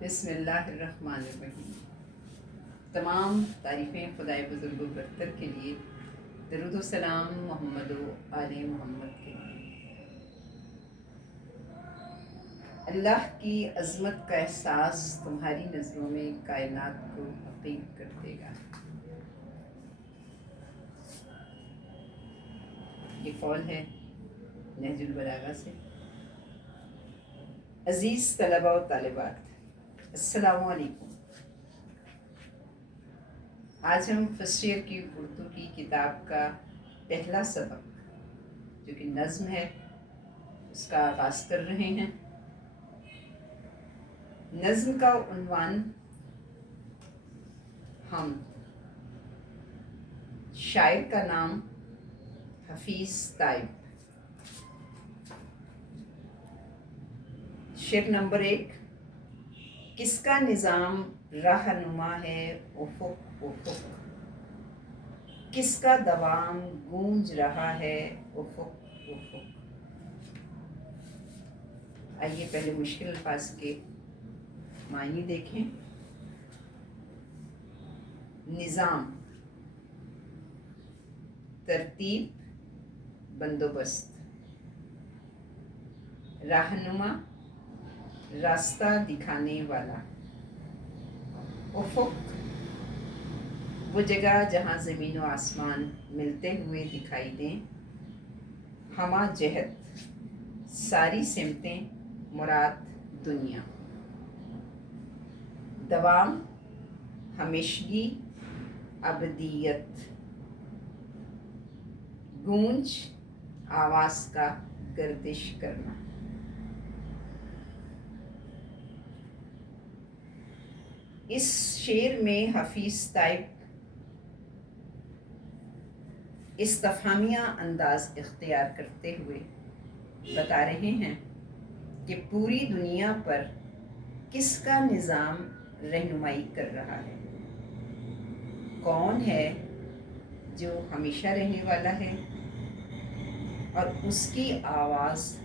بسم اللہ الرحمن الرحیم۔ تمام تعریفیں خدائے بزرگ و برتر کے لیے، درود و سلام محمد و آل محمد کے لیے۔ اللہ کی عظمت کا احساس تمہاری نظروں میں کائنات کو حقیر کر دے گا۔ یہ قول ہے نہج البلاغہ سے۔ عزیز طلباء و طالبات، السلام علیکم۔ آج ہم فرسٹ ایئر کی اردو کی کتاب کا پہلا سبق جو کہ نظم ہے اس کا آغاز کر رہے ہیں۔ نظم کا عنوان حمد، شاعر کا نام حفیظ طیب۔ شعر نمبر 1۔ کس کا نظام رہنما ہے افق افق، کس کا دوام گونج رہا ہے افق افق۔ آئیے پہلے مشکل الفاظ کے معنی دیکھیں۔ نظام، ترتیب، بندوبست۔ رہنما، راستہ دکھانے والا۔ افق، وہ جگہ جہاں زمین و آسمان ملتے ہوئے دکھائی دیں۔ ہمہ جہت، ساری سمتیں، مراد دنیا۔ دوام، ہمیشگی، ابدیت۔ گونج، آواز کا گردش کرنا۔ اس شعر میں حفیظ طیب استفہامیہ انداز اختیار کرتے ہوئے بتا رہے ہیں کہ پوری دنیا پر کس کا نظام رہنمائی کر رہا ہے، کون ہے جو ہمیشہ رہنے والا ہے اور اس کی آواز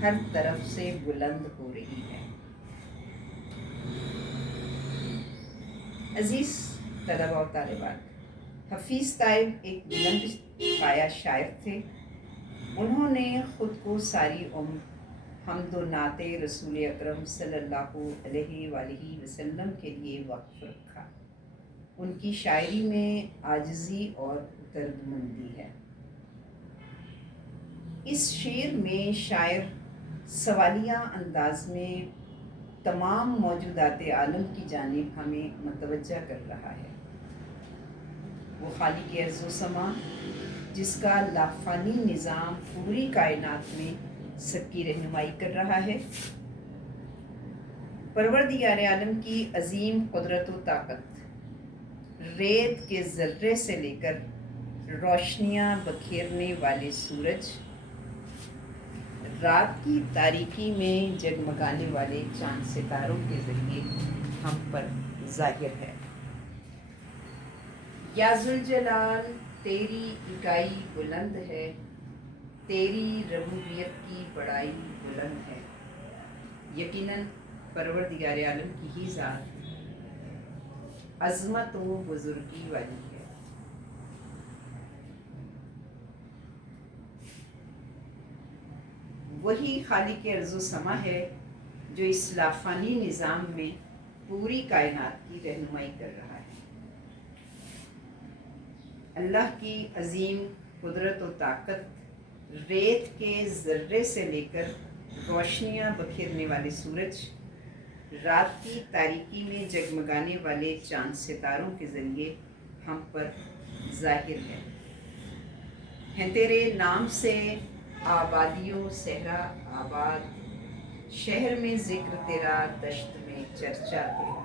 ہر طرف سے بلند ہو رہی ہے۔ عزیز طلباء و طالبات، حفیظ طیب ایک بلند پایہ شاعر تھے۔ انہوں نے خود کو ساری عمر حمد و نعت رسول اکرم صلی اللہ علیہ وآلہ وسلم کے لیے وقف رکھا۔ ان کی شاعری میں عاجزی اور دردمندی ہے۔ اس شعر میں شاعر سوالیہ انداز میں تمام موجودات عالم کی جانب ہمیں متوجہ کر رہا ہے۔ وہ خالق ارض و سما جس کا لافانی نظام پوری کائنات میں سب کی رہنمائی کر رہا ہے، پروردگار عالم کی عظیم قدرت و طاقت، ریت کے ذرے سے لے کر روشنیاں بکھیرنے والے سورج، رات کی تاریکی میں جگمگانے والے چاند ستاروں کے ذریعے ہم پر ظاہر ہے۔ یا ذوالجلال تیری اکائی بلند ہے، تیری ربوبیت کی بڑائی بلند ہے۔ یقیناً پروردگار عالم کی ہی ذات عظمت و بزرگی والی ہے۔ وہی خالق ارض و سما ہے جو اس لافانی نظام میں پوری کائنات کی رہنمائی کر رہا ہے۔ اللہ کی عظیم قدرت و طاقت، ریت کے ذرے سے لے کر روشنیاں بکھیرنے والے سورج، رات کی تاریکی میں جگمگانے والے چاند ستاروں کے ذریعے ہم پر ظاہر ہے۔ ہیں تیرے نام سے آبادی و صحرا آباد، شہر میں ذکر تیرا، دشت میں چرچا تیرا۔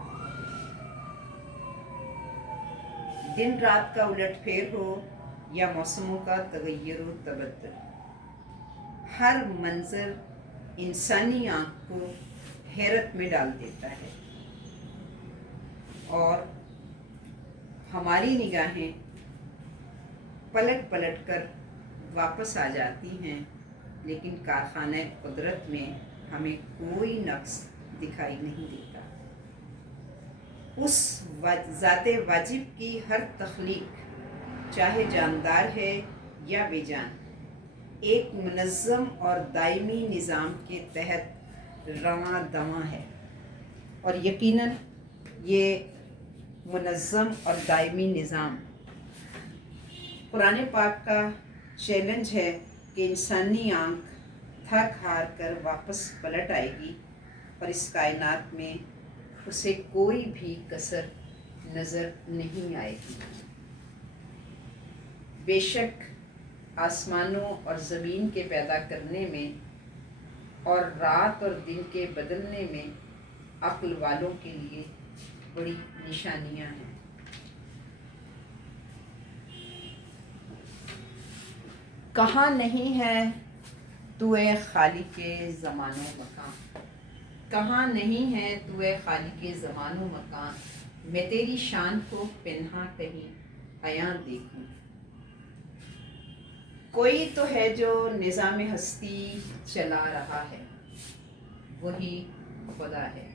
دن رات کا الٹ پھیر ہو یا موسموں کا تغیر و تبدل، ہر منظر انسانی آنکھ کو حیرت میں ڈال دیتا ہے اور ہماری نگاہیں پلٹ پلٹ کر واپس آ جاتی ہیں، لیکن کارخانہ قدرت میں ہمیں کوئی نقص دکھائی نہیں دیتا۔ اس ذات واجب کی ہر تخلیق، چاہے جاندار ہے یا بے جان، ایک منظم اور دائمی نظام کے تحت رواں دواں ہے، اور یقیناً یہ منظم اور دائمی نظام قرآن پاک کا چیلنج ہے کہ انسانی آنکھ تھک ہار کر واپس پلٹ آئے گی اور اس کائنات میں اسے کوئی بھی کسر نظر نہیں آئے گی۔ بے شک آسمانوں اور زمین کے پیدا کرنے میں اور رات اور دن کے بدلنے میں عقل والوں کے لیے بڑی نشانیاں ہیں۔ کہاں نہیں ہے تو اے خالق زمان و مکان، کہاں نہیں ہے تو اے خالق زمان و مکان، میں تیری شان کو پنہاں کہیں عیاں دیکھوں۔ کوئی تو ہے جو نظام ہستی چلا رہا ہے، وہی خدا ہے،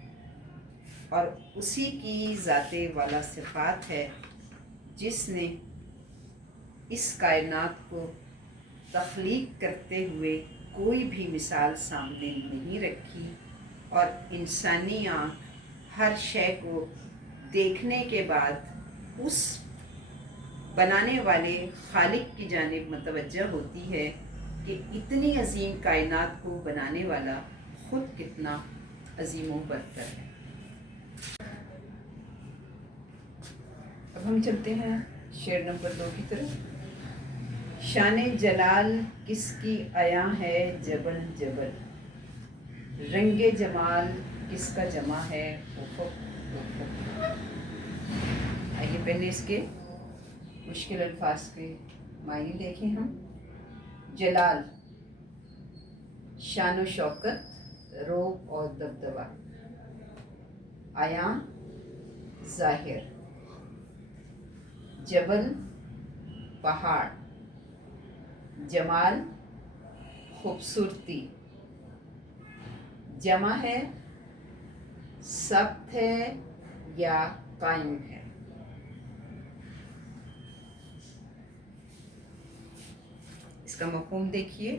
اور اسی کی ذات والا صفات ہے جس نے اس کائنات کو تخلیق کرتے ہوئے کوئی بھی مثال سامنے نہیں رکھی، اور انسانی آنکھ ہر شے کو دیکھنے کے بعد اس بنانے والے خالق کی جانب متوجہ ہوتی ہے کہ اتنی عظیم کائنات کو بنانے والا خود کتنا عظیم و برتر ہے۔ اب ہم چلتے ہیں شعر نمبر 2 کی طرف۔ شان جلال کس کی عیاں ہے جبل جبل، رنگ جمال کس کا جمع ہے افق افق۔ آئیے پہلے اس کے مشکل الفاظ کے معنی دیکھیں ہم۔ جلال، شان و شوکت، رعب اور دبدبہ۔ عیاں، ظاہر۔ جبل، پہاڑ۔ جمال، خوبصورتی۔ جمع ہے، ثبت ہے یا قائم ہے۔ اس کا مفہوم دیکھیے۔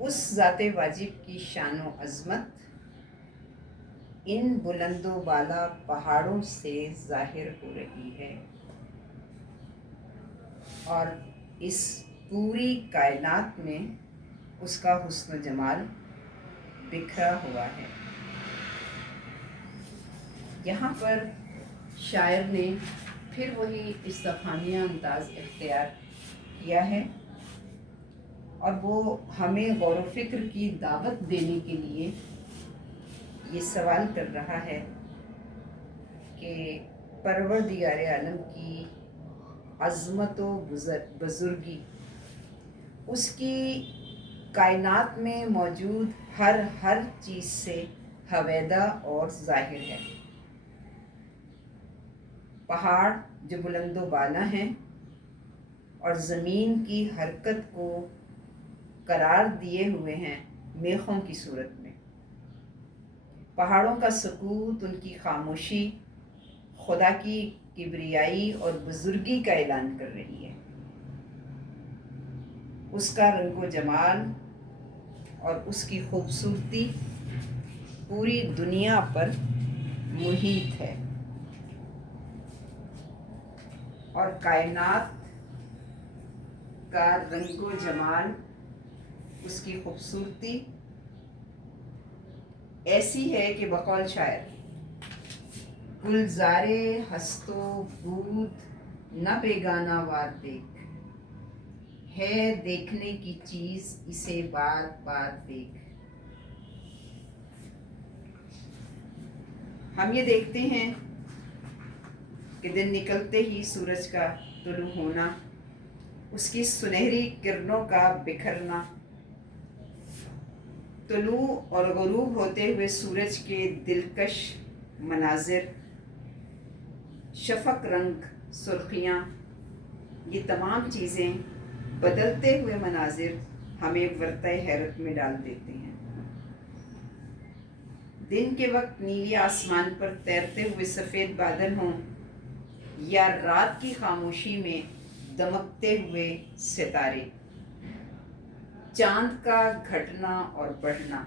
اس ذات واجب کی شان و عظمت ان بلند و بالا پہاڑوں سے ظاہر ہو رہی ہے، اور اس پوری کائنات میں اس کا حسن و جمال بکھرا ہوا ہے۔ یہاں پر شاعر نے پھر وہی استفہامیہ انداز اختیار کیا ہے، اور وہ ہمیں غور و فکر کی دعوت دینے کے لیے یہ سوال کر رہا ہے کہ پروردگار عالم کی عظمت و بزرگی اس کی کائنات میں موجود ہر چیز سے حویدہ اور ظاہر ہے۔ پہاڑ جو بلند و بالا ہیں اور زمین کی حرکت کو قرار دیے ہوئے ہیں میخوں کی صورت میں۔ پہاڑوں کا سکوت، ان کی خاموشی خدا کی کبریائی اور بزرگی کا اعلان کر رہی ہے۔ اس کا رنگ و جمال اور اس کی خوبصورتی پوری دنیا پر محیط ہے، اور کائنات کا رنگ و جمال، اس کی خوبصورتی ایسی ہے کہ بقول شاعر گلزار ہست و بود نہ بیگانہ وار دیکھ، ہے دیکھنے کی چیز اسے بار بار دیکھ۔ ہم یہ دیکھتے ہیں کہ دن نکلتے ہی سورج کا طلوع ہونا، اس کی سنہری کرنوں کا بکھرنا، طلوع اور غروب ہوتے ہوئے سورج کے دلکش مناظر، شفق رنگ، سرخیاں، یہ تمام چیزیں، بدلتے ہوئے مناظر ہمیں ورطۂ حیرت میں ڈال دیتے ہیں۔ دن کے وقت نیلی آسمان پر تیرتے ہوئے سفید بادل ہوں یا رات کی خاموشی میں دمکتے ہوئے ستارے، چاند کا گھٹنا اور بڑھنا،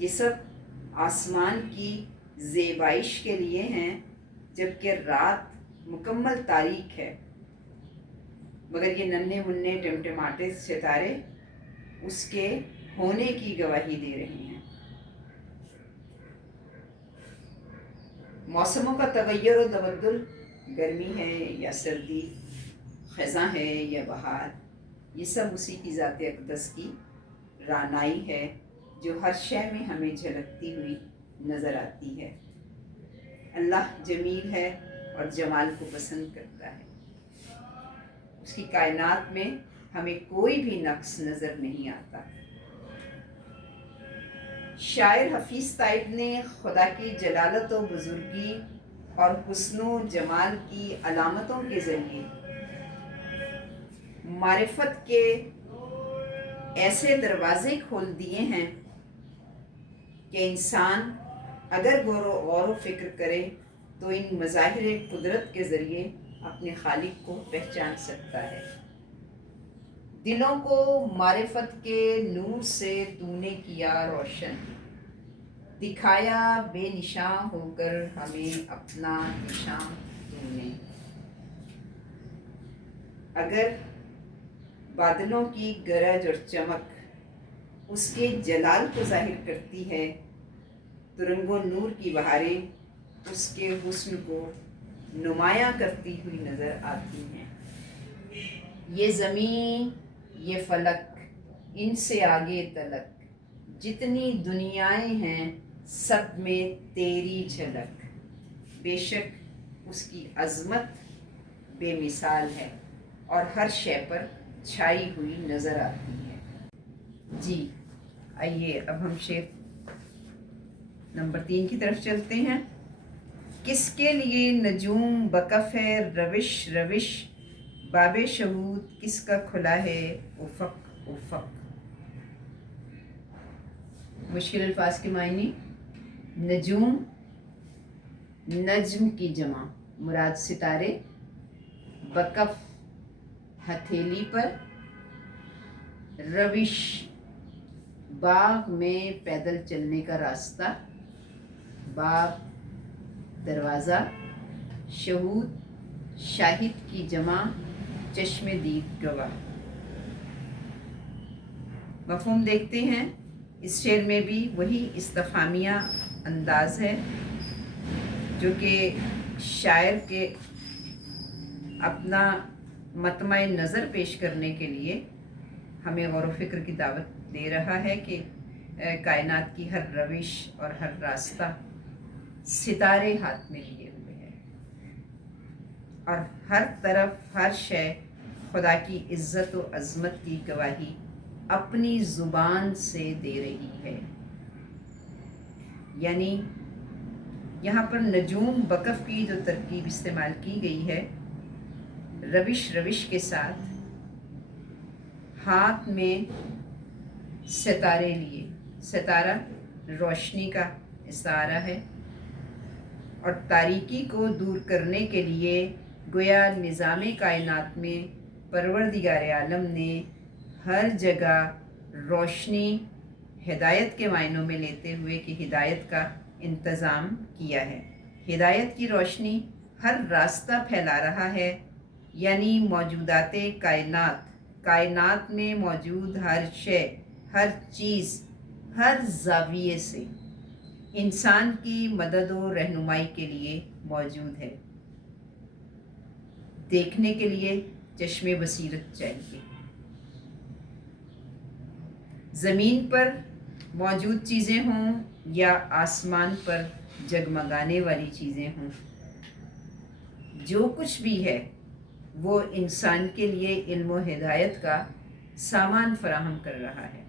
یہ سب آسمان کی زیبائش کے لیے ہیں، جبکہ رات مکمل تاریک ہے، مگر یہ ننھے منھے ٹمٹماتے ستارے اس کے ہونے کی گواہی دے رہے ہیں۔ موسموں کا تغیر و تبدل، گرمی ہے یا سردی، خزاں ہے یا بہار، یہ سب اسی کی ذات اقدس کی رعنائی ہے جو ہر شے میں ہمیں جھلکتی ہوئی نظر آتی ہے۔ اللہ جمیل ہے اور جمال کو پسند کرتا ہے۔ اس کی کائنات میں ہمیں کوئی بھی نقص نظر نہیں آتا۔ شاعر حفیظ طیب نے خدا کی جلالت و بزرگی اور حسن و جمال کی علامتوں کے ذریعے معرفت کے ایسے دروازے کھول دیے ہیں کہ انسان اگر غور و فکر کرے تو ان مظاہر قدرت کے ذریعے اپنے خالق کو پہچان سکتا ہے۔ دلوں کو معرفت کے نور سے تو نے کیا روشن، دکھایا بے نشاں ہو کر ہمیں اپنا نشاں تو نے۔ اگر بادلوں کی گرج اور چمک اس کے جلال کو ظاہر کرتی ہے تو رنگ و نور کی بہاریں اس کے حسن کو نمایاں کرتی ہوئی نظر آتی ہیں۔ یہ زمین، یہ فلک، ان سے آگے تلک، جتنی دنیائیں ہیں سب میں تیری جھلک، بے شک اس کی عظمت بے مثال ہے اور ہر شے پر چھائی ہوئی نظر آتی ہے۔ جی آئیے اب ہم شعر نمبر 3 کی طرف چلتے ہیں۔ کس کے لیے نجوم بکف ہے روش روش، باب شہود کس کا کھلا ہے افق افق۔ مشکل الفاظ کے معنی: نجوم، نجم کی جمع مراد ستارے، بکف ہتھیلی پر، روش باغ میں پیدل چلنے کا راستہ، باب دروازہ، شہود شاہد کی جمع چشم دید گواہ۔ مفہوم دیکھتے ہیں۔ اس شعر میں بھی وہی استفہامیہ انداز ہے جو کہ شاعر کے اپنا مطمع نظر پیش کرنے کے لیے ہمیں غور و فکر کی دعوت دے رہا ہے کہ کائنات کی ہر روش اور ہر راستہ ستارے ہاتھ میں لیے ہوئے ہیں اور ہر طرف ہر شے خدا کی عزت و عظمت کی گواہی اپنی زبان سے دے رہی ہے۔ یعنی یہاں پر نجوم بکف کی جو ترکیب استعمال کی گئی ہے، روش روش کے ساتھ ہاتھ میں ستارے لیے، ستارہ روشنی کا استعارہ ہے اور تاریکی کو دور کرنے کے لیے گویا نظام کائنات میں پروردگار عالم نے ہر جگہ روشنی ہدایت کے معنوں میں لیتے ہوئے کہ ہدایت کا انتظام کیا ہے۔ ہدایت کی روشنی ہر راستہ پھیلا رہا ہے، یعنی موجودات کائنات میں موجود ہر شے، ہر چیز، ہر زاویے سے انسان کی مدد و رہنمائی کے لیے موجود ہے۔ دیکھنے کے لیے چشم بصیرت چاہیے۔ زمین پر موجود چیزیں ہوں یا آسمان پر جگمگانے والی چیزیں ہوں، جو کچھ بھی ہے وہ انسان کے لیے علم و ہدایت کا سامان فراہم کر رہا ہے،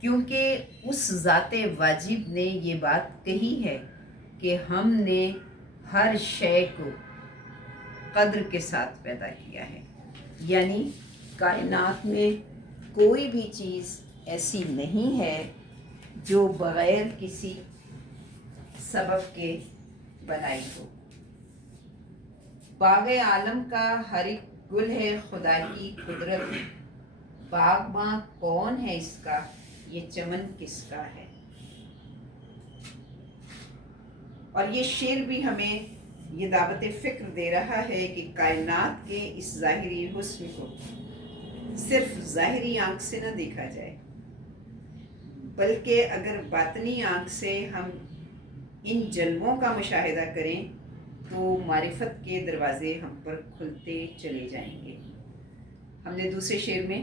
کیونکہ اس ذات واجب نے یہ بات کہی ہے کہ ہم نے ہر شے کو قدر کے ساتھ پیدا کیا ہے۔ یعنی کائنات میں کوئی بھی چیز ایسی نہیں ہے جو بغیر کسی سبب کے بنائی ہو۔ باغ عالم کا ہر ایک گل ہے خدا کی قدرت، باغباں کون ہے اس کا، یہ چمن کس کا ہے۔ اور یہ شعر بھی ہمیں یہ دعوت فکر دے رہا ہے کہ کائنات کے اس ظاہری حسن کو صرف ظاہری آنکھ سے نہ دیکھا جائے، بلکہ اگر باطنی آنکھ سے ہم ان جلووں کا مشاہدہ کریں تو معرفت کے دروازے ہم پر کھلتے چلے جائیں گے۔ ہم نے دوسرے شعر میں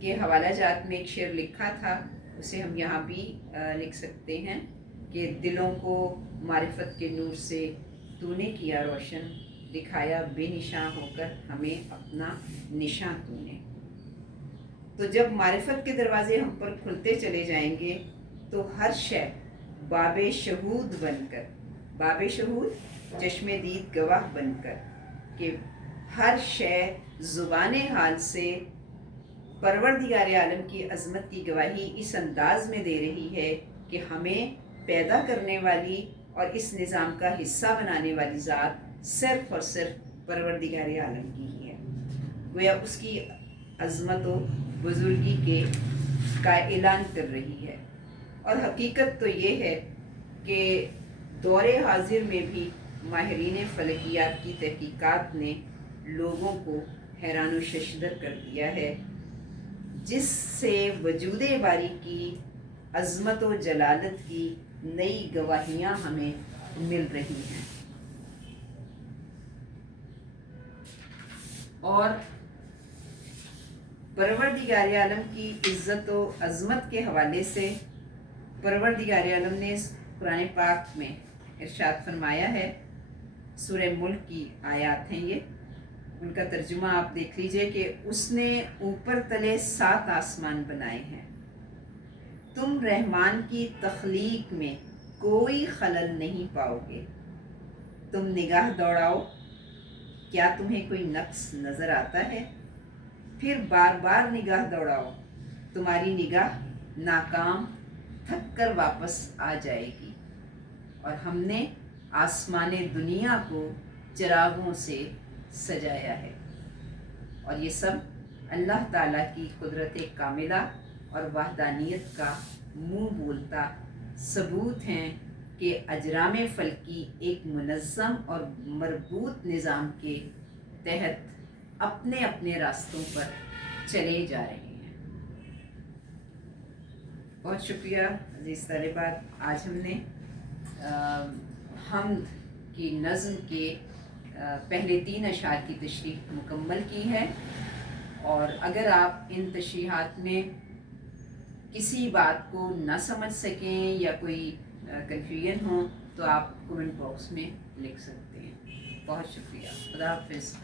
کے حوالہ جات میں ایک شعر لکھا تھا، اسے ہم یہاں بھی لکھ سکتے ہیں کہ دلوں کو معرفت کے نور سے تو نے کیا روشن، دکھایا بے نشاں ہو کر ہمیں اپنا نشاں تو نے۔ تو جب معرفت کے دروازے ہم پر کھلتے چلے جائیں گے تو ہر شے باب شہود بن کر، باب شہود چشم دید گواہ بن کر، کہ ہر شے زبان حال سے پروردگار عالم کی عظمت کی گواہی اس انداز میں دے رہی ہے کہ ہمیں پیدا کرنے والی اور اس نظام کا حصہ بنانے والی ذات صرف اور صرف پروردگار عالم کی ہی ہے۔ گویا اس کی عظمت و بزرگی کا اعلان کر رہی ہے۔ اور حقیقت تو یہ ہے کہ دور حاضر میں بھی ماہرین فلکیات کی تحقیقات نے لوگوں کو حیران و ششدر کر دیا ہے، جس سے وجود باری کی عظمت و جلالت کی نئی گواہیاں ہمیں مل رہی ہیں۔ اور پروردگار عالم کی عزت و عظمت کے حوالے سے پروردگار عالم نے قرآن پاک میں ارشاد فرمایا ہے، سورہ ملک کی آیات ہیں یہ، ان کا ترجمہ آپ دیکھ لیجئے کہ اس نے اوپر تلے 7 آسمان بنائے ہیں، تم رحمان کی تخلیق میں کوئی خلل نہیں پاؤ گے، تم نگاہ دوڑاؤ، کیا تمہیں کوئی نقص نظر آتا ہے؟ پھر بار بار نگاہ دوڑاؤ، تمہاری نگاہ ناکام تھک کر واپس آ جائے گی۔ اور ہم نے آسمان دنیا کو چراغوں سے سجایا ہے۔ اور یہ سب اللہ تعالیٰ کی قدرت کاملہ اور وحدانیت کا منہ بولتا ثبوت ہیں کہ اجرام فلکی ایک منظم اور مربوط نظام کے تحت اپنے اپنے راستوں پر چلے جا رہے ہیں۔ بہت شکریہ عزیز طالبات، آج ہم نے حمد کی نظم کے پہلے 3 اشعار کی تشریح مکمل کی ہے، اور اگر آپ ان تشریحات میں کسی بات کو نہ سمجھ سکیں یا کوئی کنفیوژن ہو تو آپ کمنٹ باکس میں لکھ سکتے ہیں۔ بہت شکریہ، خدا حافظ۔